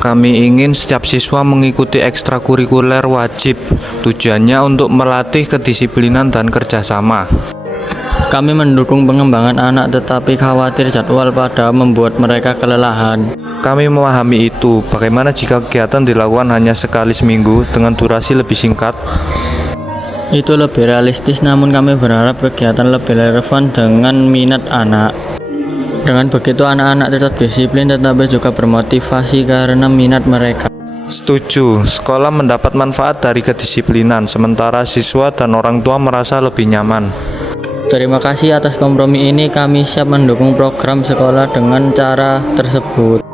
Kami ingin setiap siswa mengikuti ekstrakurikuler wajib. Tujuannya untuk melatih kedisiplinan dan kerjasama. Kami mendukung pengembangan anak tetapi khawatir jadwal pada membuat mereka kelelahan. Kami memahami itu. Bagaimana jika kegiatan dilakukan hanya sekali seminggu dengan durasi lebih singkat? Itu lebih realistis, namun kami berharap kegiatan lebih relevan dengan minat anak. Dengan begitu anak-anak tetap disiplin tetapi juga bermotivasi karena minat mereka. Setuju, sekolah mendapat manfaat dari kedisiplinan, sementara siswa dan orang tua merasa lebih nyaman. Terima kasih atas kompromi ini, kami siap mendukung program sekolah dengan cara tersebut.